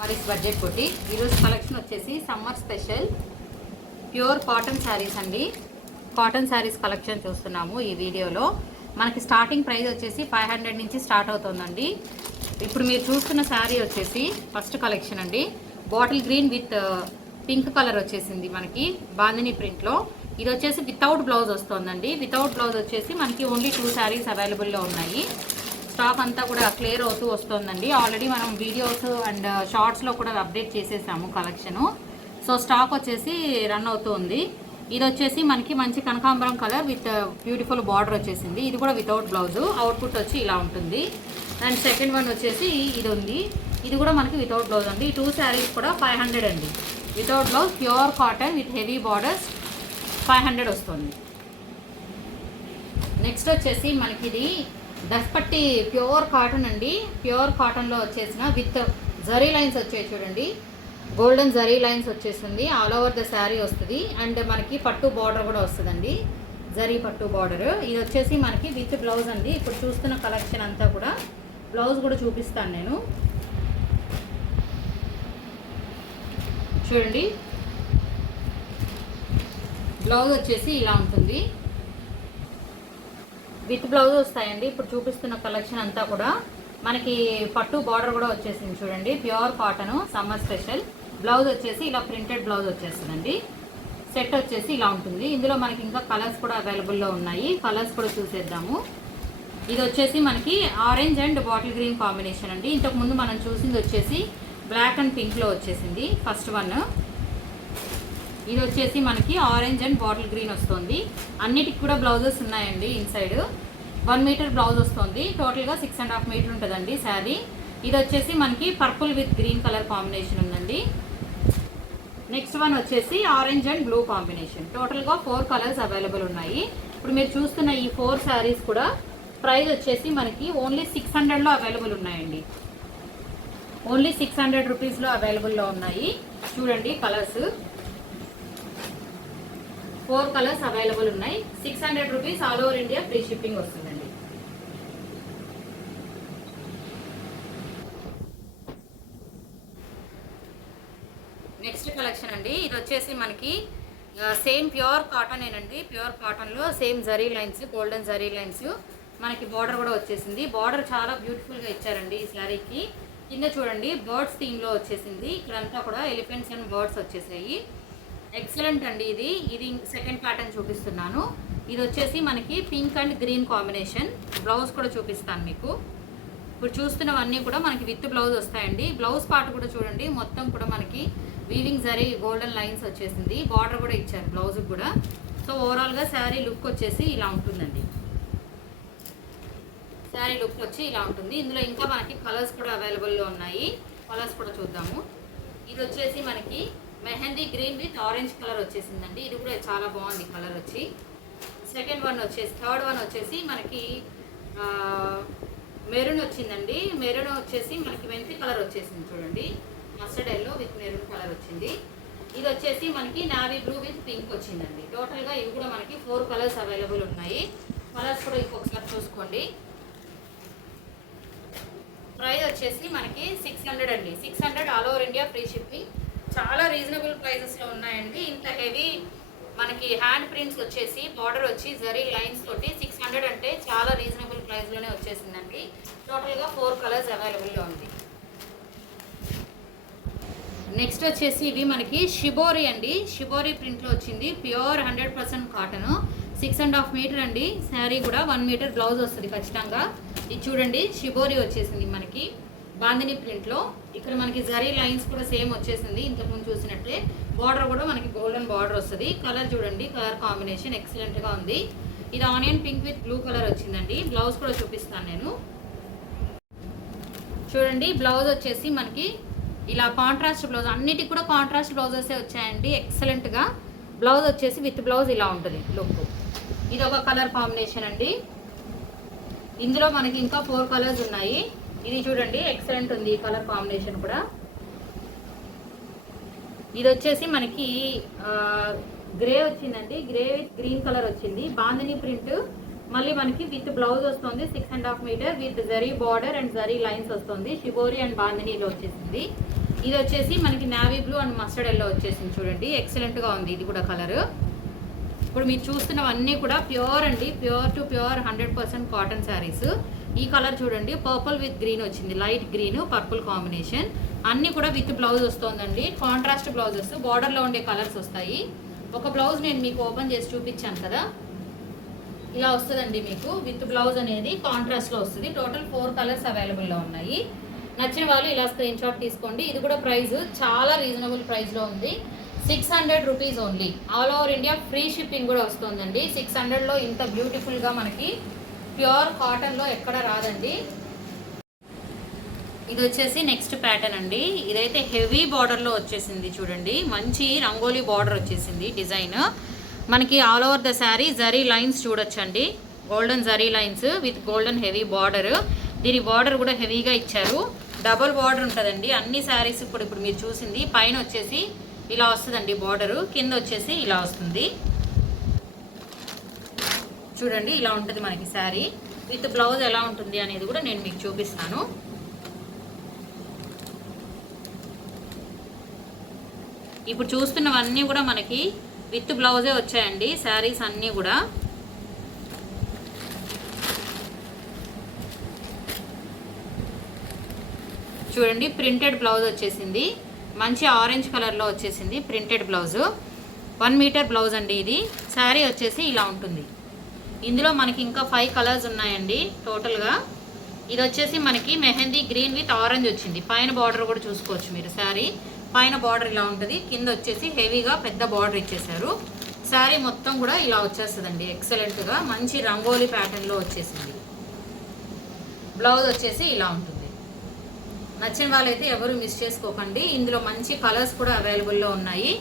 Warriors budget కొట్టి ఈరోజు collection వచ్చేసి summer special pure cotton saris అండి. కాటన్ శారీస్ కలెక్షన్ చూస్తున్నాము ఈ వీడియోలో. మనకి స్టార్టింగ్ ప్రైస్ వచ్చేసి 500 నుంచి స్టార్ట్ అవుతుందండి. ఇప్పుడు మీరు చూస్తున్న శారీ వచ్చేసి ఫస్ట్ కలెక్షన్ అండి. Bottle green with pink colour వచ్చేసింది మనకి బాందిని ప్రింట్లో. ఇది వచ్చేసి వితౌట్ బ్లౌజ్ వస్తుందండి. వితౌట్ బ్లౌజ్ వచ్చేసి మనకి ఓన్లీ 2 శారీస్ అవైలబుల్లో ఉన్నాయి. స్టాక్ అంతా కూడా క్లియర్ అవుతూ వస్తుందండి. ఆల్రెడీ మనం వీడియోస్ అండ్ షార్ట్స్లో కూడా అప్డేట్ చేసేసాము కలెక్షను. సో స్టాక్ వచ్చేసి రన్ అవుతుంది. ఇది వచ్చేసి మనకి మంచి కనకాంబరం కలర్ విత్ బ్యూటిఫుల్ బార్డర్ వచ్చేసింది. ఇది కూడా వితౌట్ బ్లౌజ్. అవుట్పుట్ వచ్చి ఇలా ఉంటుంది. అండ్ సెకండ్ వన్ వచ్చేసి ఇది ఉంది. ఇది కూడా మనకి వితౌట్ బ్లౌజ్ అండి. ఈ 2 శారీస్ కూడా 500 అండి. Without blouse pure cotton with heavy borders 500 వస్తుంది. నెక్స్ట్ వచ్చేసి మనకి ఇది దస్పట్టి ప్యూర్ కాటన్ అండి. ప్యూర్ కాటన్లో వచ్చేసిన విత్ జరీ లైన్స్ వచ్చాయి చూడండి. గోల్డెన్ జరీ లైన్స్ వచ్చేసింది. ఆల్ ఓవర్ ద శారీ వస్తుంది. అండ్ మనకి పట్టు బార్డర్ కూడా వస్తుందండి. జరీ పట్టు బార్డర్. ఇది వచ్చేసి మనకి విత్ బ్లౌజ్ అండి. ఇప్పుడు చూస్తున్న కలెక్షన్ అంతా కూడా బ్లౌజ్ కూడా చూపిస్తాను నేను. చూడండి, బ్లౌజ్ వచ్చేసి ఇలా ఉంటుంది. విత్ బ్లౌజ్ వస్తాయండి. ఇప్పుడు చూపిస్తున్న కలెక్షన్ అంతా కూడా మనకి పట్టు బార్డర్ కూడా వచ్చేసింది చూడండి. Pure cotton summer special. Blouse వచ్చేసి ఇలా ప్రింటెడ్ బ్లౌజ్ వచ్చేస్తుందండి. సెట్ వచ్చేసి ఇలా ఉంటుంది. ఇందులో మనకి ఇంకా కలర్స్ కూడా అవైలబుల్లో ఉన్నాయి. కలర్స్ కూడా చూసేద్దాము. ఇది వచ్చేసి మనకి orange and bottle green combination అండి. ఇంతకుముందు మనం చూసింది వచ్చేసి బ్లాక్ అండ్ పింక్లో వచ్చేసింది ఫస్ట్ వన్. ఇది వచ్చేసి మనకి ఆరెంజ్ అండ్ బాటిల్ గ్రీన్ వస్తుంది. అన్నిటికి కూడా బ్లౌజెస్ ఉన్నాయండి. ఇన్సైడ్ 1 మీటర్ బ్లౌజ్ వస్తుంది. టోటల్గా 6.5 మీటర్ ఉంటుందండి శారీ. ఇది వచ్చేసి మనకి purple with green colour combination ఉందండి. నెక్స్ట్ వన్ వచ్చేసి ఆరెంజ్ అండ్ బ్లూ కాంబినేషన్. టోటల్గా 4 కలర్స్ అవైలబుల్ ఉన్నాయి. ఇప్పుడు మీరు చూస్తున్న ఈ 4 శారీస్ కూడా ప్రైస్ వచ్చేసి మనకి ఓన్లీ 600లో అవైలబుల్ ఉన్నాయండి. ఓన్లీ 600 రూపీస్లో అవైలబుల్లో ఉన్నాయి. చూడండి కలర్స్ 4 కలర్స్ అవైలబుల్ ఉన్నాయి. 600 rupees all over India free shipping వస్తుందండి. నెక్స్ట్ కలెక్షన్ అండి. ఇది వచ్చేసి మనకి సేమ్ ప్యూర్ కాటన్ ఏనండి. ప్యూర్ కాటన్లో same zari lines, golden zari lines. మనకి బార్డర్ కూడా వచ్చేసింది. బార్డర్ చాలా బ్యూటిఫుల్గా ఇచ్చారండి ఈ శారీకి. కింద చూడండి బర్డ్స్ థీమ్లో వచ్చేసింది. ఇక్కడంతా కూడా ఎలిఫెంట్స్ అండ్ బర్డ్స్ వచ్చేసాయి. ఎక్సలెంట్ అండి. ఇది సెకండ్ ప్యాటర్న్ చూపిస్తున్నాను. ఇది వచ్చేసి మనకి pink and green combination. Blouse కూడా చూపిస్తాను మీకు. ఇప్పుడు చూస్తున్నవన్నీ కూడా మనకి విత్ బ్లౌజ్ వస్తాయండి. బ్లౌజ్ పార్ట్ కూడా చూడండి, మొత్తం కూడా మనకి వీవింగ్ జరీ గోల్డెన్ లైన్స్ వచ్చేసింది. బార్డర్ కూడా ఇచ్చారు బ్లౌజ్కి కూడా. సో ఓవరాల్గా శారీ లుక్ వచ్చేసి ఇలా ఉంటుందండి. శారీ లుక్ వచ్చి ఇలా ఉంటుంది. ఇందులో ఇంకా మనకి కలర్స్ కూడా అవైలబుల్లో ఉన్నాయి. కలర్స్ కూడా చూద్దాము. ఇది వచ్చేసి మనకి mehndi green with orange colour వచ్చేసిందండి. ఇది కూడా చాలా బాగుంది కలర్ వచ్చి. సెకండ్ వన్ వచ్చేసి థర్డ్ వన్ వచ్చేసి మనకి మెరూన్ వచ్చిందండి. మెరూన్ వచ్చేసి మనకి మెంతి కలర్ వచ్చేసింది చూడండి. Mustard yellow with maroon colour వచ్చింది. ఇది వచ్చేసి మనకి నావీ బ్లూ విత్ పింక్ వచ్చిందండి. టోటల్గా ఇవి కూడా మనకి 4 కలర్స్ అవైలబుల్ ఉన్నాయి. కలర్స్ కూడా ఇంకొకసారి చూసుకోండి. ప్రైస్ వచ్చేసి మనకి 600 అండి. 600 all over India free shipping. చాలా రీజనబుల్ ప్రైజెస్లో ఉన్నాయండి. ఇంత హెవీ మనకి హ్యాండ్ ప్రింట్స్ వచ్చేసి బార్డర్ వచ్చి జరీ లైన్స్ తోటి 600 అంటే చాలా రీజనబుల్ ప్రైస్లోనే వచ్చేసిందండి. టోటల్గా 4 కలర్స్ అవైలబుల్లో ఉంది. నెక్స్ట్ వచ్చేసి ఇవి మనకి షిబోరి అండి. షిబోరి ప్రింట్లో వచ్చింది. Pure 100% cotton. 6.5 మీటర్ అండి. శారీ కూడా 1 మీటర్ బ్లౌజ్ వస్తుంది ఖచ్చితంగా. ఇది చూడండి షిబోరి వచ్చేసింది మనకి బాందిని ప్రింట్లో. ఇక్కడ మనకి జరీ లైన్స్ కూడా సేమ్ వచ్చేసింది ఇంతకుముందు చూసినట్లే. బార్డర్ కూడా మనకి గోల్డెన్ బార్డర్ వస్తుంది. కలర్ చూడండి, కలర్ కాంబినేషన్ ఎక్సలెంట్గా ఉంది. ఇది onion pink with blue colour వచ్చిందండి. బ్లౌజ్ కూడా చూపిస్తాను నేను. చూడండి బ్లౌజ్ వచ్చేసి మనకి ఇలా కాంట్రాస్ట్ బ్లౌజ్. అన్నిటికి కూడా కాంట్రాస్ట్ బ్లౌజెసే వచ్చాయండి ఎక్సలెంట్గా. బ్లౌజ్ వచ్చేసి విత్ బ్లౌజ్ ఇలా ఉంటుంది లుక్. ఇది ఒక కలర్ కాంబినేషన్ అండి. ఇందులో మనకి ఇంకా 4 కలర్స్ ఉన్నాయి. ఇది చూడండి ఎక్సలెంట్ ఉంది ఈ కలర్ కాంబినేషన్ కూడా. ఇది వచ్చేసి మనకి గ్రే వచ్చిందండి. గ్రే విత్ గ్రీన్ కలర్ వచ్చింది. బాందిని ప్రింట్ మళ్ళీ మనకి విత్ బ్లౌజ్ వస్తుంది 6.5 metre with zari border and zari lines వస్తుంది. షిబోరి అండ్ బాందినీలో వచ్చేసింది. ఇది వచ్చేసి మనకి navy blue and mustard yellow వచ్చేసింది చూడండి, ఎక్సలెంట్గా ఉంది ఇది కూడా కలర్. ఇప్పుడు మీరు చూస్తున్నవన్నీ కూడా ప్యూర్ అండి, pure to pure 100% cotton saris. ఈ కలర్ చూడండి, పర్పుల్ విత్ గ్రీన్ వచ్చింది, లైట్ గ్రీన్ పర్పుల్ కాంబినేషన్. అన్నీ కూడా విత్ బ్లౌజ్ వస్తుందండి, కాంట్రాస్ట్ బ్లౌజెస్, బార్డర్లో ఉండే కలర్స్ వస్తాయి. ఒక బ్లౌజ్ నేను మీకు ఓపెన్ చేసి చూపించాను కదా, ఇలా వస్తుందండి మీకు విత్ బ్లౌజ్ అనేది కాంట్రాస్ట్లో వస్తుంది. టోటల్ 4 కలర్స్ అవైలబుల్లో ఉన్నాయి. నచ్చిన వాళ్ళు ఇలా స్క్రీన్ షాట్ తీసుకోండి. ఇది కూడా ప్రైస్ చాలా రీజనబుల్ ప్రైస్లో ఉంది, 600 rupees only. All over India free shipping కూడా వస్తుందండి. 600లో ఇంత బ్యూటిఫుల్గా మనకి ప్యూర్ కాటన్లో ఎక్కడ రాదండి. ఇది వచ్చేసి నెక్స్ట్ ప్యాటర్న్ అండి. ఇదైతే హెవీ బార్డర్లో వచ్చేసింది చూడండి, మంచి రంగోలీ బార్డర్ వచ్చేసింది డిజైన్. మనకి all over the sari zari lines చూడొచ్చండి, golden zari lines with golden heavy border. దీని బార్డర్ కూడా హెవీగా ఇచ్చారు, డబల్ బార్డర్ ఉంటుందండి అన్ని శారీస్. ఇప్పుడు మీరు చూసింది పైన వచ్చేసి ఇలా వస్తుందండి బార్డరు, కింద వచ్చేసి ఇలా వస్తుంది చూడండి. ఇలా ఉంటుంది మనకి శారీ విత్ బ్లౌజ్ ఎలా ఉంటుంది అనేది కూడా నేను మీకు చూపిస్తాను. ఇప్పుడు చూస్తున్నవన్నీ కూడా మనకి విత్ బ్లౌజే వచ్చాయండి శారీస్ అన్నీ కూడా. చూడండి ప్రింటెడ్ బ్లౌజ్ వచ్చేసింది, మంచి ఆరెంజ్ కలర్లో వచ్చేసింది ప్రింటెడ్ బ్లౌజు. 1 మీటర్ బ్లౌజ్ అండి ఇది. శారీ వచ్చేసి ఇలా ఉంటుంది. ఇందులో మనకి ఇంకా 5 కలర్స్ ఉన్నాయండి టోటల్గా. ఇది వచ్చేసి మనకి మెహందీ గ్రీన్ విత్ ఆరెంజ్ వచ్చింది. పైన బార్డర్ కూడా చూసుకోవచ్చు మీరు, శారీ పైన బార్డర్ ఇలా ఉంటుంది, కింద వచ్చేసి హెవీగా పెద్ద బార్డర్ ఇచ్చేసారు. శారీ మొత్తం కూడా ఇలా వచ్చేస్తుందండి ఎక్సలెంట్గా, మంచి రంగోలీ ప్యాటర్న్లో వచ్చేసింది. బ్లౌజ్ వచ్చేసి ఇలా ఉంటుంది. నచ్చిన వాళ్ళైతే ఎవరు మిస్ చేసుకోకండి. ఇందులో మంచి కలర్స్ కూడా అవైలబుల్లో ఉన్నాయి,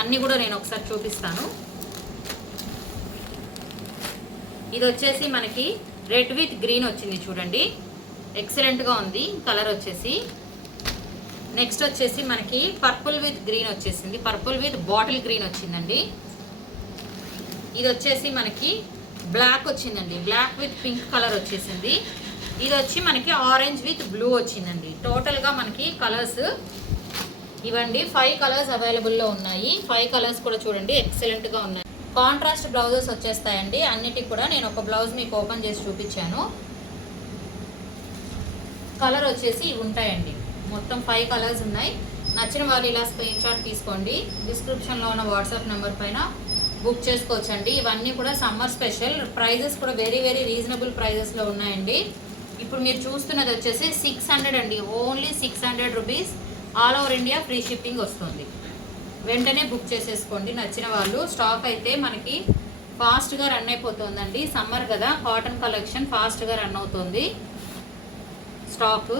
అన్నీ కూడా నేను ఒకసారి చూపిస్తాను. ఇది వచ్చేసి మనకి రెడ్ విత్ గ్రీన్ వచ్చింది చూడండి, ఎక్సలెంట్గా ఉంది కలర్ వచ్చేసి. నెక్స్ట్ వచ్చేసి మనకి పర్పుల్ విత్ గ్రీన్ వచ్చేసింది, పర్పుల్ విత్ బాటిల్ గ్రీన్ వచ్చిందండి. ఇది వచ్చేసి మనకి బ్లాక్ వచ్చిందండి, బ్లాక్ విత్ పింక్ కలర్ వచ్చేసింది. ఇది వచ్చి మనకి ఆరెంజ్ విత్ బ్లూ వచ్చిందండి. టోటల్గా మనకి కలర్స్ ఇవ్వండి 5 కలర్స్ అవైలబుల్లో ఉన్నాయి. 5 కలర్స్ కూడా చూడండి ఎక్సలెంట్గా ఉన్నాయి. కాంట్రాస్ట్ బ్లౌజెస్ వచ్చేస్తాయండి అన్నిటికి కూడా. నేను ఒక బ్లౌజ్ మీకు ఓపెన్ చేసి చూపించాను. కలర్ వచ్చేసి ఇవి ఉంటాయండి, మొత్తం 5 కలర్స్ ఉన్నాయి. నచ్చిన వాళ్ళు ఇలా స్క్రీన్ షాట్ తీసుకోండి, డిస్క్రిప్షన్లో ఉన్న వాట్సాప్ నెంబర్ పైన బుక్ చేసుకోవచ్చండి. ఇవన్నీ కూడా సమ్మర్ స్పెషల్, ప్రైజెస్ కూడా వెరీ వెరీ రీజనబుల్ ప్రైజెస్లో ఉన్నాయండి. ఇప్పుడు మీరు చూస్తున్నది వచ్చేసి 600 అండి, only 600 rupees. All over India free shipping వస్తుంది. వెంటనే బుక్ చేసేసుకోండి నచ్చిన వాళ్ళు. స్టాక్ అయితే మనకి ఫాస్ట్గా రన్ అయిపోతుందండి, సమ్మర్ కదా, కాటన్ కలెక్షన్ ఫాస్ట్గా రన్ అవుతుంది స్టాక్.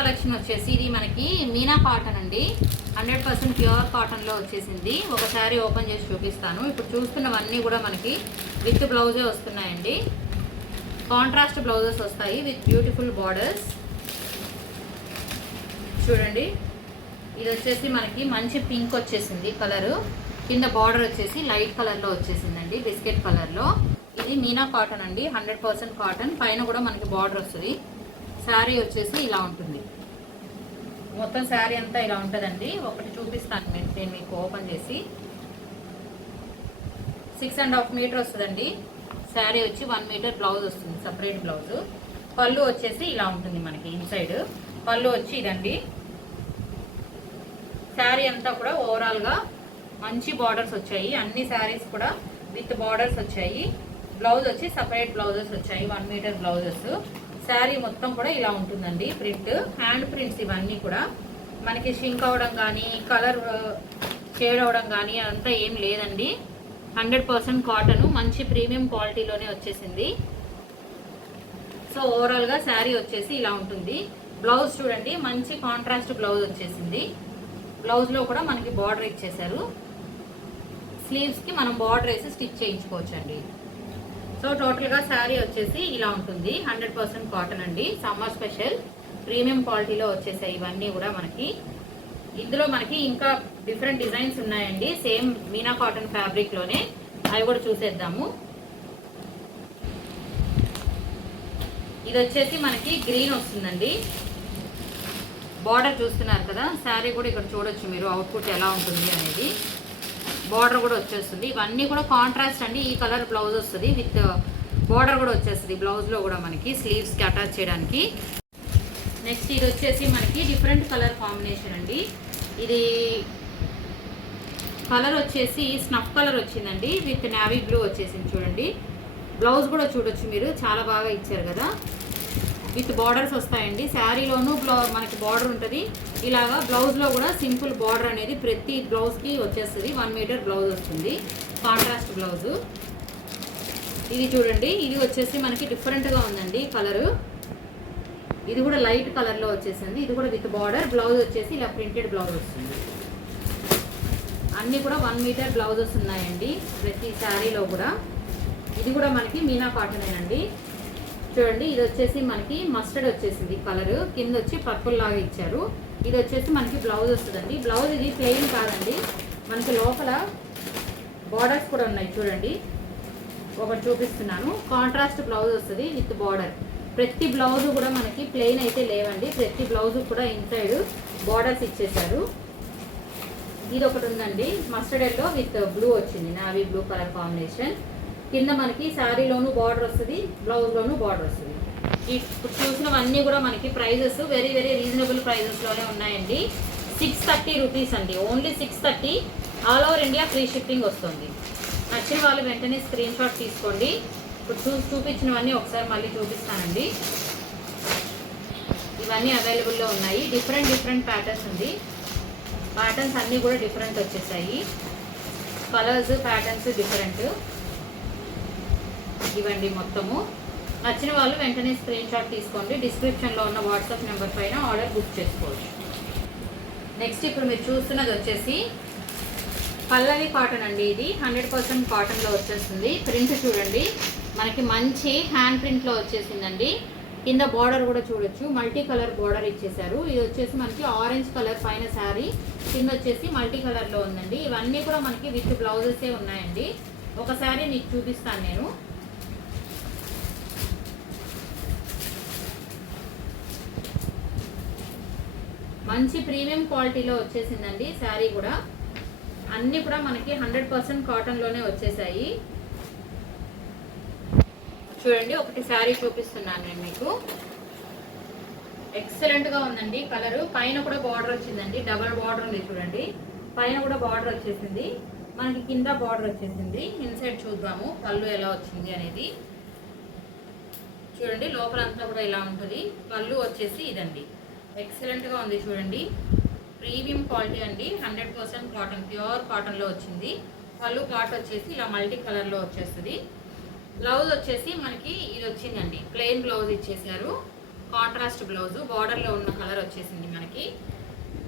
కలెక్షన్ వచ్చేసి ఇది మనకి మీనా కాటన్ అండి, 100% ప్యూర్ కాటన్లో వచ్చేసింది. ఒకసారి ఓపెన్ చేసి చూపిస్తాను. ఇప్పుడు చూస్తున్నవన్నీ కూడా మనకి విత్ బ్లౌజే వస్తున్నాయండి, కాంట్రాస్ట్ బ్లౌజెస్ వస్తాయి విత్ బ్యూటిఫుల్ బార్డర్స్. చూడండి ఇది వచ్చేసి మనకి మంచి పింక్ వచ్చేసింది కలరు, కింద బార్డర్ వచ్చేసి లైట్ కలర్లో వచ్చేసిందండి, బిస్కెట్ కలర్లో. ఇది మీనా కాటన్ అండి, 100% కాటన్. పైన కూడా మనకి బార్డర్ వస్తుంది. శారీ వచ్చేసి ఇలా ఉంటుంది, మొత్తం శారీ అంతా ఇలా ఉంటుందండి. ఒకటి చూపిస్తాను నేను మీకు ఓపెన్ చేసి. 6.5 మీటర్ వస్తుందండి శారీ వచ్చి. 1 మీటర్ బ్లౌజ్ వస్తుంది, సపరేట్ బ్లౌజ్. పళ్ళు వచ్చేసి ఇలా ఉంటుంది మనకి ఇన్సైడ్. పళ్ళు వచ్చి ఇదండి. శారీ అంతా కూడా ఓవరాల్గా మంచి బార్డర్స్ వచ్చాయి, అన్ని శారీస్ కూడా విత్ బార్డర్స్ వచ్చాయి. బ్లౌజ్ వచ్చి సపరేట్ బ్లౌజెస్ వచ్చాయి, 1 మీటర్ బ్లౌజెస్. శారీ మొత్తం కూడా ఇలా ఉంటుందండి ప్రింట్, హ్యాండ్ ప్రింట్స్ ఇవన్నీ కూడా. మనకి షింక్ అవ్వడం కానీ కలర్ షేడ్ అవ్వడం కానీ అంతా ఏం లేదండి, 100% కాటన్, మంచి ప్రీమియం క్వాలిటీలోనే వచ్చేసింది. సో ఓవరాల్గా శారీ వచ్చేసి ఇలా ఉంటుంది. బ్లౌజ్ చూడండి, మంచి కాంట్రాస్ట్ బ్లౌజ్ వచ్చేసింది. బ్లౌజ్లో కూడా మనకి బార్డర్ ఇచ్చేసారు. స్లీవ్స్కి మనం బార్డర్ వేసి స్టిచ్ చేయించుకోవచ్చు అండి. సో టోటల్గా శారీ వచ్చేసి ఇలా ఉంటుంది, 100% కాటన్ అండి, సమ్మర్ స్పెషల్ ప్రీమియం క్వాలిటీలో వచ్చేసాయి ఇవన్నీ కూడా మనకి. ఇందులో మనకి ఇంకా డిఫరెంట్ డిజైన్స్ ఉన్నాయండి, సేమ్ మీనా కాటన్ ఫ్యాబ్రిక్లోనే, అవి కూడా చూసేద్దాము. ఇది వచ్చేసి మనకి గ్రీన్ వస్తుందండి, బార్డర్ చూస్తున్నారు కదా, శారీ కూడా ఇక్కడ చూడొచ్చు మీరు అవుట్పుట్ ఎలా ఉంటుంది అనేది. బార్డర్ కూడా వచ్చేస్తుంది. ఇవన్నీ కూడా కాంట్రాస్ట్ అండి. ఈ కలర్ బ్లౌజ్ వస్తుంది విత్ బార్డర్ కూడా వచ్చేస్తుంది బ్లౌజ్లో కూడా మనకి స్లీవ్స్కి అటాచ్ చేయడానికి. నెక్స్ట్ ఇది వచ్చేసి మనకి డిఫరెంట్ కలర్ కాంబినేషన్ అండి. ఇది కలర్ వచ్చేసి స్నఫ్ కలర్ వచ్చిందండి విత్ నావీ బ్లూ వచ్చేసింది చూడండి. బ్లౌజ్ కూడా చూడొచ్చు మీరు, చాలా బాగా ఇచ్చారు కదా. విత్ బార్డర్స్ వస్తాయండి. శారీలోనూ మనకి బార్డర్ ఉంటుంది. ఇలాగా బ్లౌజ్లో కూడా సింపుల్ బార్డర్ అనేది ప్రతి బ్లౌజ్కి వచ్చేస్తుంది. 1 మీటర్ బ్లౌజ్ వస్తుంది, కాంట్రాస్ట్ బ్లౌజు. ఇది చూడండి, ఇది వచ్చేసి మనకి డిఫరెంట్గా ఉందండి కలరు. ఇది కూడా లైట్ కలర్లో వచ్చేసింది. ఇది కూడా విత్ బార్డర్. బ్లౌజ్ వచ్చేసి ఇలా ప్రింటెడ్ బ్లౌజ్ వస్తుంది. అన్నీ కూడా 1 మీటర్ బ్లౌజెస్ ఉన్నాయండి ప్రతి శారీలో కూడా. ఇది కూడా మనకి మీనా కాటనేనండి. చూడండి, ఇది వచ్చేసి మనకి మస్టర్డ్ వచ్చేసింది కలర్, కింద వచ్చి పర్పుల్ లాగా ఇచ్చారు. ఇది వచ్చేసి మనకి బ్లౌజ్ వస్తుందండి. బ్లౌజ్ ఇది ప్లెయిన్ కాదండి, మనకి లోపల బార్డర్స్ కూడా ఉన్నాయి చూడండి. ఒకటి చూపిస్తున్నాను. కాంట్రాస్ట్ బ్లౌజ్ వస్తుంది విత్ బార్డర్. ప్రతి బ్లౌజ్ కూడా మనకి ప్లెయిన్ అయితే లేవండి, ప్రతి బ్లౌజ్ కూడా ఇన్సైడ్ బార్డర్స్ ఇచ్చేసారు. ఇది ఒకటి ఉందండి, మస్టర్డ్ ఎల్లో విత్ బ్లూ వచ్చింది, నావీ బ్లూ కలర్ కాంబినేషన్. కింద మనకి శారీలోనూ బార్డర్ వస్తుంది, బ్లౌజ్లోనూ బార్డర్ వస్తుంది. ఇప్పుడు చూసినవన్నీ కూడా మనకి ప్రైజెస్ వెరీ వెరీ రీజనబుల్ ప్రైజెస్లోనే ఉన్నాయండి. 630 రూపీస్ అండి, only 630. All over India free shipping వస్తుంది. నచ్చిన వాళ్ళు వెంటనే స్క్రీన్ షాట్ తీసుకోండి. ఇప్పుడు చూపించినవన్నీ ఒకసారి మళ్ళీ చూపిస్తానండి. ఇవన్నీ అవైలబుల్లో ఉన్నాయి. డిఫరెంట్ ప్యాటర్న్స్ ఉంది. ప్యాటర్న్స్ అన్నీ కూడా డిఫరెంట్ వచ్చేసాయి. Colours patterns different. ఇవ్వండి మొత్తము. నచ్చిన వాళ్ళు వెంటనే స్క్రీన్ షాట్ తీసుకోండి. డిస్క్రిప్షన్లో ఉన్న వాట్సాప్ నెంబర్ పైన ఆర్డర్ బుక్ చేసుకోవచ్చు. నెక్స్ట్ ఇప్పుడు మీరు చూస్తున్నది వచ్చేసి పల్లవి కాటన్ అండి. ఇది 100% కాటన్లో వచ్చేస్తుంది. ప్రింట్ చూడండి, మనకి మంచి హ్యాండ్ ప్రింట్లో వచ్చేసిందండి. కింద బార్డర్ కూడా చూడొచ్చు, మల్టీ కలర్ బార్డర్ ఇచ్చేసారు. ఇది వచ్చేసి మనకి ఆరెంజ్ కలర్ పైన శారీ, కింద వచ్చేసి మల్టీ కలర్లో ఉందండి. ఇవన్నీ కూడా మనకి విత్ బ్లౌజెసే ఉన్నాయండి. ఒక శారీ మీకు చూపిస్తాను నేను. మంచి ప్రీమియం క్వాలిటీలో వచ్చేసిందండి శారీ కూడా. అన్నీ కూడా మనకి 100% కాటన్లోనే వచ్చేసాయి. చూడండి, ఒకటి శారీ చూపిస్తున్నాను నేను మీకు. ఎక్సలెంట్గా ఉందండి కలరు. పైన కూడా బార్డర్ వచ్చిందండి, డబల్ బార్డర్ ఉంది చూడండి. పైన కూడా బార్డర్ వచ్చేసింది, మనకి కింద బార్డర్ వచ్చేసింది. ఇన్సైడ్ చూద్దాము పళ్ళు ఎలా వచ్చింది అనేది. చూడండి, లోపలంతా కూడా ఇలా ఉంటుంది. పళ్ళు వచ్చేసి ఇదండి, ఎక్సలెంట్గా ఉంది చూడండి. ప్రీమియం క్వాలిటీ అండి, 100% కాటన్, ప్యూర్ కాటన్లో వచ్చింది. పళ్ళు పార్ట్ వచ్చేసి ఇలా మల్టీ కలర్లో వచ్చేస్తుంది. బ్లౌజ్ వచ్చేసి మనకి ఇది వచ్చిందండి, ప్లెయిన్ బ్లౌజ్ ఇచ్చేసారు. కాంట్రాస్ట్ బ్లౌజ్, బార్డర్లో ఉన్న కలర్ వచ్చేసింది మనకి.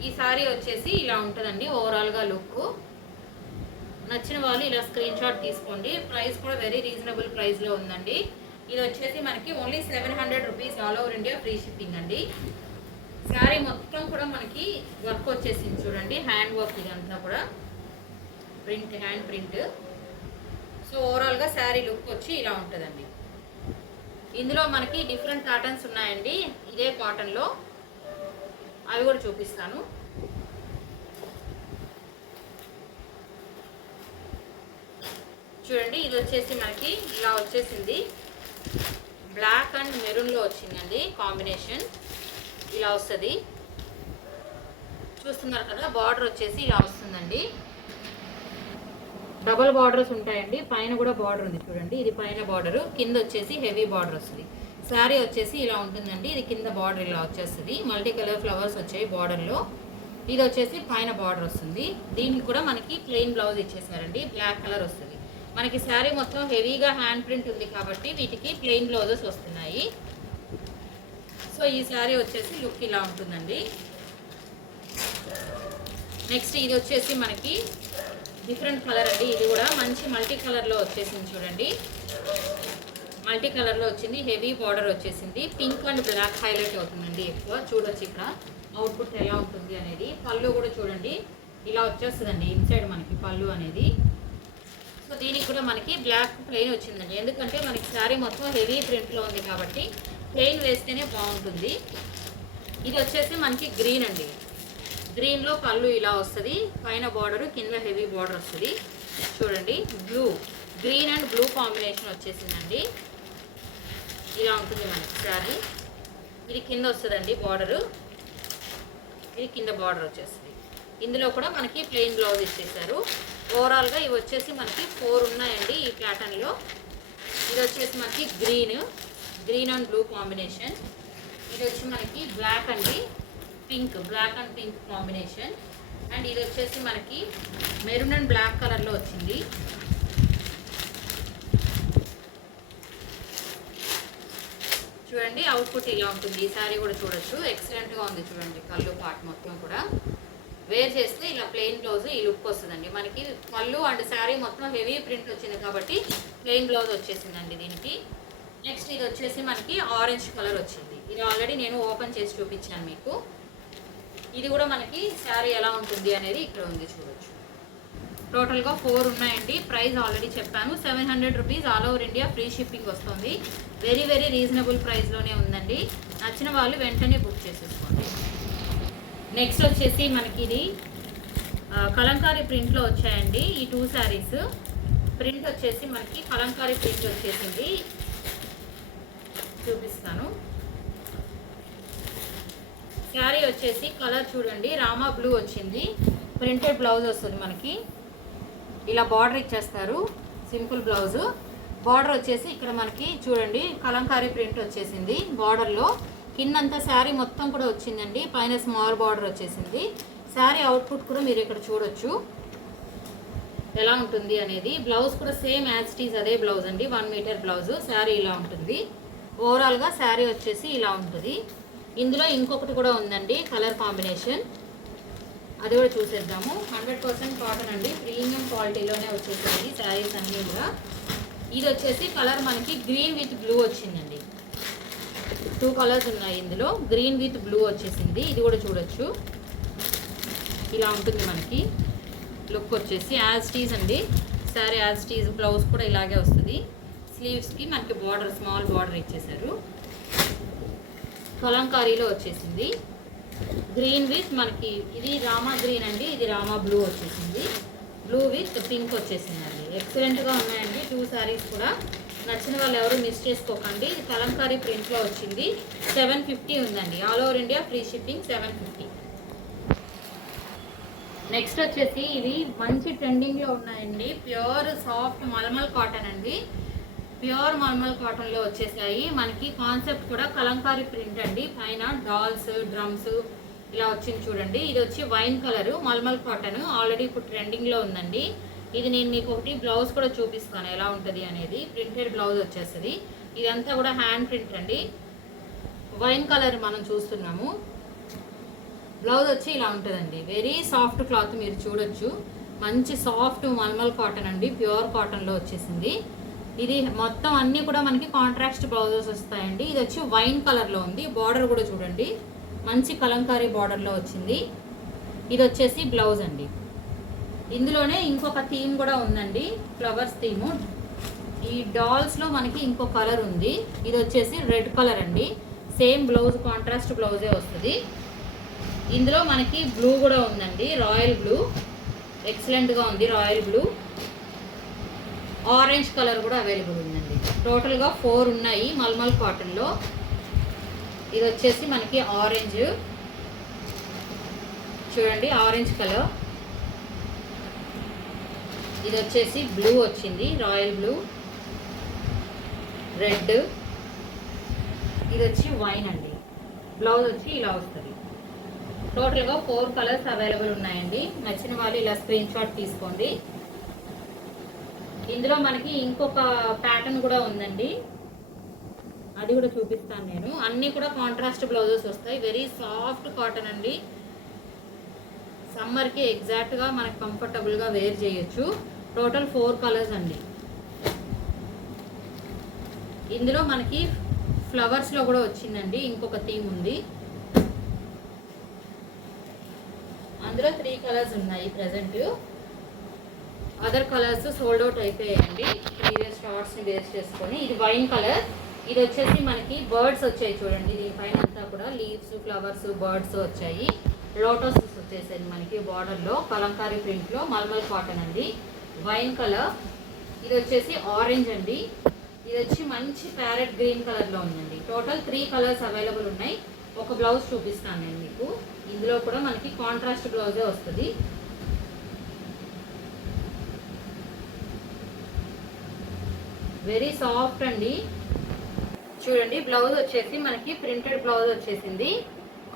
ఈ సారీ వచ్చేసి ఇలా ఉంటుందండి ఓవరాల్గా లుక్. నచ్చిన వాళ్ళు ఇలా స్క్రీన్ షాట్ తీసుకోండి. ప్రైస్ కూడా వెరీ రీజనబుల్ ప్రైస్లో ఉందండి. ఇది వచ్చేసి మనకి only 700 rupees, all over India free shipping అండి. శారీ మొత్తం కూడా మనకి వర్క్ వచ్చేసింది చూడండి, హ్యాండ్ వర్క్. ఇదంతా కూడా ప్రింట్, హ్యాండ్ ప్రింట్. సో ఓవరాల్గా శారీ లుక్ వచ్చి ఇలా ఉంటుందండి. ఇందులో మనకి డిఫరెంట్ ప్యాటర్న్స్ ఉన్నాయండి ఇదే కాటన్లో, అవి కూడా చూపిస్తాను. చూడండి, ఇది వచ్చేసి మనకి ఇలా వచ్చేసింది, బ్లాక్ అండ్ మెరూన్లో వచ్చిందండి కాంబినేషన్. ఇలా వస్తుంది, చూస్తున్నారు కదా. బార్డర్ వచ్చేసి ఇలా వస్తుందండి, డబల్ బార్డర్స్ ఉంటాయండి. పైన కూడా బార్డర్ ఉంది చూడండి, ఇది పైన బార్డర్, కింద వచ్చేసి హెవీ బార్డర్ వస్తుంది. శారీ వచ్చేసి ఇలా ఉంటుందండి. ఇది కింద బార్డర్ ఇలా వచ్చేస్తుంది, మల్టీ కలర్ ఫ్లవర్స్ వచ్చాయి బార్డర్లో. ఇది వచ్చేసి పైన బార్డర్ వస్తుంది. దీనికి కూడా మనకి ప్లెయిన్ బ్లౌజ్ ఇచ్చేసారండి, బ్లాక్ కలర్ వస్తుంది. మనకి శారీ మొత్తం హెవీగా హ్యాండ్ ప్రింట్ ఉంది కాబట్టి వీటికి ప్లెయిన్ బ్లౌజెస్ వస్తున్నాయి. సో ఈ శారీ వచ్చేసి లుక్ ఇలా ఉంటుందండి. నెక్స్ట్ ఇది వచ్చేసి మనకి డిఫరెంట్ కలర్ అండి. ఇది కూడా మంచి మల్టీ కలర్లో వచ్చేసింది చూడండి, మల్టీ కలర్లో వచ్చింది. హెవీ బార్డర్ వచ్చేసింది, పింక్ అండ్ బ్లాక్ హైలైట్ అవుతుందండి ఎక్కువ. చూడొచ్చు ఇక్కడ అవుట్పుట్ ఎలా ఉంటుంది అనేది. పళ్ళు కూడా చూడండి ఇలా వచ్చేస్తుందండి, ఇన్సైడ్ మనకి పళ్ళు అనేది. సో దీనికి కూడా మనకి బ్లాక్ ప్లెయిన్ వచ్చిందండి, ఎందుకంటే మనకి శారీ మొత్తం హెవీ ప్రింట్లో ఉంది కాబట్టి ప్లెయిన్ వేస్తేనే బాగుంటుంది. ఇది వచ్చేసి మనకి గ్రీన్ అండి. గ్రీన్లో పళ్ళు ఇలా వస్తుంది, పైన బార్డర్ కింద హెవీ బార్డర్ వస్తుంది. చూడండి blue, green and blue combination వచ్చేసిందండి. ఇలా ఉంటుంది మనకి శారీ. ఇది కింద వస్తుందండి బార్డరు, ఇది కింద బార్డర్ వచ్చేస్తుంది. ఇందులో కూడా మనకి ప్లెయిన్ బ్లౌజ్ ఇచ్చేసారు. ఓవరాల్గా ఇవి వచ్చేసి మనకి 4 ఉన్నాయండి ఈ ప్యాటర్న్లో. ఇది వచ్చేసి మనకి గ్రీన్ అండ్ బ్లూ కాంబినేషన్. ఇది వచ్చి మనకి బ్లాక్ అండి, black and pink combination. And ఇది వచ్చేసి మనకి మెరూన్ అండ్ బ్లాక్ కలర్లో వచ్చింది. చూడండి అవుట్పుట్ ఇలా ఉంటుంది. ఈ శారీ కూడా చూడొచ్చు, ఎక్సలెంట్గా ఉంది. చూడండి కళ్ళు పార్ట్ మొత్తం కూడా వేర్ చేస్తే ఇలా ప్లెయిన్ బ్లౌజ్ ఈ లుక్ వస్తుందండి. మనకి పళ్ళు అండ్ శారీ మొత్తం హెవీ ప్రింట్ వచ్చింది కాబట్టి ప్లెయిన్ బ్లౌజ్ వచ్చేసిందండి దీనికి. నెక్స్ట్ ఇది వచ్చేసి మనకి ఆరెంజ్ కలర్ వచ్చింది. ఇది ఆల్రెడీ నేను ఓపెన్ చేసి చూపించాను మీకు. ఇది కూడా మనకి శారీ ఎలా ఉంటుంది అనేది ఇక్కడ ఉంది, చూడొచ్చు. టోటల్గా 4 ఉన్నాయండి. ప్రైస్ ఆల్రెడీ చెప్పాను, 700 rupees. All over India free shipping వస్తుంది. వెరీ వెరీ రీజనబుల్ ప్రైస్లోనే ఉందండి. నచ్చిన వాళ్ళు వెంటనే బుక్ చేసేసుకోండి. నెక్స్ట్ వచ్చేసి మనకి ఇది కలంకారీ ప్రింట్లో వచ్చాయండి ఈ 2 శారీస్. ప్రింట్ వచ్చేసి మనకి కలంకారీ ప్రింట్ వచ్చేసింది, చూపిస్తాను. శారీ వచ్చేసి కలర్ చూడండి రామా బ్లూ వచ్చింది. ప్రింటెడ్ బ్లౌజ్ వస్తుంది మనకి. ఇలా బార్డర్ ఇచ్చేస్తారు, సింపుల్ బ్లౌజ్. బార్డర్ వచ్చేసి ఇక్కడ మనకి చూడండి కలంకారీ ప్రింట్ వచ్చేసింది బార్డర్లో. కిందంతా శారీ మొత్తం కూడా వచ్చిందండి, పైన స్మాల్ బార్డర్ వచ్చేసింది. శారీ అవుట్పుట్ కూడా మీరు ఇక్కడ చూడొచ్చు ఎలా ఉంటుంది అనేది. బ్లౌజ్ కూడా సేమ్ యాజ్ ఇట్ ఈజ్ అదే బ్లౌజ్ అండి, 1 మీటర్ బ్లౌజ్. శారీ ఇలా ఉంటుంది. ఓవరాల్గా శారీ వచ్చేసి ఇలా ఉంటుంది. ఇందులో ఇంకొకటి కూడా ఉందండి కలర్ కాంబినేషన్, అది కూడా చూసేద్దాము. 100% కాటన్ అండి, ప్రీమియం క్వాలిటీలోనే వచ్చేసింది శారీస్ అన్నీ కూడా. ఇది వచ్చేసి కలర్ మనకి గ్రీన్ విత్ బ్లూ వచ్చిందండి. 2 కలర్స్ ఉన్నాయి ఇందులో, గ్రీన్ విత్ బ్లూ వచ్చేసింది. ఇది కూడా చూడొచ్చు, ఇలా ఉంటుంది మనకి లుక్ వచ్చేసి. యాజ్ టీజ్ అండి శారీ, యాజ్ టీజ్. బ్లౌజ్ కూడా ఇలాగే వస్తుంది. స్లీవ్స్కి మనకి బార్డర్ స్మాల్ బార్డర్ ఇచ్చేసారు. కలంకారీలో వచ్చేసింది. గ్రీన్ విత్ మనకి ఇది రామా గ్రీన్ అండి, ఇది రామా బ్లూ వచ్చేసింది. బ్లూ విత్ పింక్ వచ్చేసిందండి. ఎక్సలెంట్గా ఉన్నాయండి 2 శారీస్ కూడా. నచ్చిన వాళ్ళు ఎవరు మిస్ చేసుకోకండి. ఇది కలంకారీ ప్రింట్లో వచ్చింది. 750 ఉందండి. All over India free shipping 750. Next వచ్చేసి ఇది మంచి ట్రెండింగ్లో ఉన్నాయండి, ప్యూర్ సాఫ్ట్ మల్మల్ కాటన్ అండి. ప్యూర్ మల్మల్ కాటన్లో వచ్చేసాయి మనకి. కాన్సెప్ట్ కూడా కలంకారీ ప్రింట్ అండి, పైన డాల్స్ డ్రమ్స్ ఇలా వచ్చింది చూడండి. ఇది వచ్చి wine colour mulmul cotton, already ఇప్పుడు ట్రెండింగ్లో ఉందండి. ఇది నేను మీకు ఒకటి బ్లౌజ్ కూడా చూపిస్తాను ఎలా ఉంటుంది అనేది. ప్రింటెడ్ బ్లౌజ్ వచ్చేస్తుంది. ఇదంతా కూడా హ్యాండ్ ప్రింట్ అండి, వైన్ కలర్ మనం చూస్తున్నాము. బ్లౌజ్ వచ్చి ఇలా ఉంటుందండి. వెరీ సాఫ్ట్ క్లాత్, మీరు చూడొచ్చు. మంచి సాఫ్ట్ మల్మల్ కాటన్ అండి, ప్యూర్ కాటన్లో వచ్చేసింది. ఇది మొత్తం అన్నీ కూడా మనకి కాంట్రాస్ట్ బ్లౌజెస్ వస్తాయండి. ఇది వచ్చి వైన్ కలర్లో ఉంది. బార్డర్ కూడా చూడండి మంచి కలంకారీ బార్డర్లో వచ్చింది. ఇది వచ్చేసి బ్లౌజ్ అండి. ఇందులోనే ఇంకొక థీమ్ కూడా ఉందండి, ఫ్లవర్స్ థీము. ఈ డాల్స్లో మనకి ఇంకో కలర్ ఉంది. ఇది వచ్చేసి రెడ్ కలర్ అండి. సేమ్ బ్లౌజ్ కాంట్రాస్ట్ బ్లౌజే వస్తుంది. ఇందులో మనకి బ్లూ కూడా ఉందండి, రాయల్ బ్లూ. ఎక్సలెంట్గా ఉంది రాయల్ బ్లూ. ఆరెంజ్ కలర్ కూడా అవైలబుల్ ఉందండి. టోటల్గా 4 ఉన్నాయి మల్మల్ కాటన్లో. ఇది వచ్చేసి మనకి ఆరెంజ్, చూడండి ఆరెంజ్ కలర్. ఇది వచ్చేసి బ్లూ వచ్చింది, రాయల్ బ్లూ, రెడ్. ఇది వచ్చి వైన్ అండి. బ్లౌజ్ వచ్చి ఇలా వస్తుంది. టోటల్గా 4 కలర్స్ అవైలబుల్ ఉన్నాయండి. నచ్చిన వాళ్ళు ఇలా స్క్రీన్ షాట్ తీసుకోండి. ఇందులో మనకి ఇంకొక ప్యాటర్న్ కూడా ఉందండి, అది కూడా చూపిస్తాను నేను. అన్నీ కూడా కాంట్రాస్ట్ బ్లౌజెస్ వస్తాయి. వెరీ సాఫ్ట్ కాటన్ అండి. సమ్మర్కి ఎగ్జాక్ట్గా మనకు కంఫర్టబుల్గా వేర్ చేయొచ్చు. టోటల్ 4 కలర్స్ అండి. ఇందులో మనకి ఫ్లవర్స్లో కూడా వచ్చిందండి, ఇంకొక థీమ్ ఉంది. అందులో 3 కలర్స్ ఉన్నాయి present. Other colours sold out అయిపోయాయండి ప్రీవియస్ షార్ట్స్ని బేస్ చేసుకొని. ఇది వైన్ కలర్, ఇది వచ్చేసి మనకి బర్డ్స్ వచ్చాయి చూడండి, దీనిపైన అంతా కూడా లీవ్స్, ఫ్లవర్స్, బర్డ్స్ వచ్చాయి. లోటస్ వచ్చేసింది మనకి బార్డర్లో కలంకారీ ప్రింట్లో, మల్మల్ కాటన్ అండి, వైన్ కలర్. ఇది వచ్చేసి ఆరెంజ్ అండి, ఇది వచ్చి మంచి ప్యారెట్ గ్రీన్ కలర్లో ఉందండి. టోటల్ 3 కలర్స్ అవైలబుల్ ఉన్నాయి. ఒక బ్లౌజ్ చూపిస్తాను నేను మీకు. ఇందులో కూడా మనకి కాంట్రాస్ట్ బ్లౌజే వస్తుంది. వెరీ సాఫ్ట్ అండి. చూడండి బ్లౌజ్ వచ్చేసి మనకి ప్రింటెడ్ బ్లౌజ్ వచ్చేసింది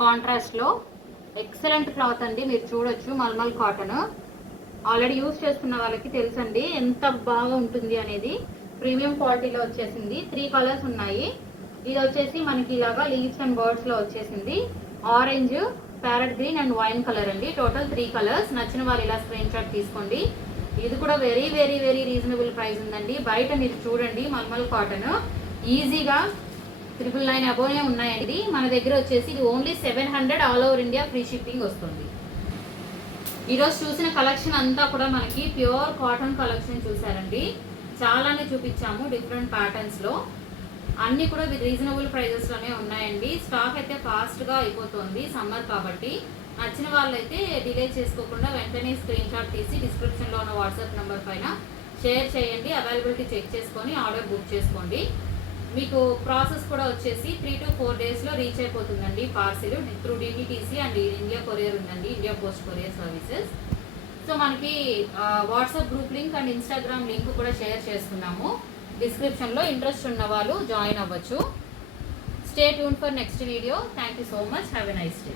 కాంట్రాస్ట్లో. ఎక్సలెంట్ క్లాత్ అండి, మీరు చూడొచ్చు. మల్మల్ కాటన్ ఆల్రెడీ యూజ్ చేస్తున్న వాళ్ళకి తెలుసండి ఎంత బాగా ఉంటుంది అనేది. ప్రీమియం క్వాలిటీలో వచ్చేసింది. 3 కలర్స్ ఉన్నాయి. ఇది వచ్చేసి మనకి ఇలాగా లీవ్స్ అండ్ బర్డ్స్లో వచ్చేసింది. Orange, parrot green and wine colour అండి. Total 3 colours. నచ్చిన వాళ్ళు ఇలా స్క్రీన్ షాట్ తీసుకోండి. ఇది కూడా very very very reasonable price ఉందండి. బయట మీరు చూడండి మల్మల్ కాటన్ ఈజీగా 999 అబోనే ఉన్నాయండి. మన దగ్గర వచ్చేసి ఇది only 700 all over India free shipping వస్తుంది. ఈరోజు చూసిన కలెక్షన్ అంతా కూడా మనకి ప్యూర్ కాటన్ కలెక్షన్ చూసారండి. చాలానే చూపించాము డిఫరెంట్ ప్యాటర్న్స్లో. అన్నీ కూడా రీజనబుల్ ప్రైజెస్లోనే ఉన్నాయండి. స్టాక్ అయితే ఫాస్ట్గా అయిపోతుంది సమ్మర్ కాబట్టి. నచ్చిన వాళ్ళైతే డిలే చేసుకోకుండా వెంటనే స్క్రీన్ షాట్ తీసి డిస్క్రిప్షన్లో ఉన్న వాట్సాప్ నెంబర్ పైన షేర్ చేయండి. అవైలబిలిటీ చెక్ చేసుకొని ఆర్డర్ బుక్ చేసుకోండి. మీకు ప్రాసెస్ కూడా వచ్చేసి 3 to 4 డేస్లో రీచ్ అయిపోతుందండి parcel. Through DTTC and India courier ఉందండి, India post courier services. So మనకి WhatsApp group link and Instagram link కూడా షేర్ చేస్తున్నాము డిస్క్రిప్షన్లో. ఇంట్రెస్ట్ ఉన్న వాళ్ళు జాయిన్ అవ్వచ్చు. Stay tune for next video. Thank you so much. Have a nice day.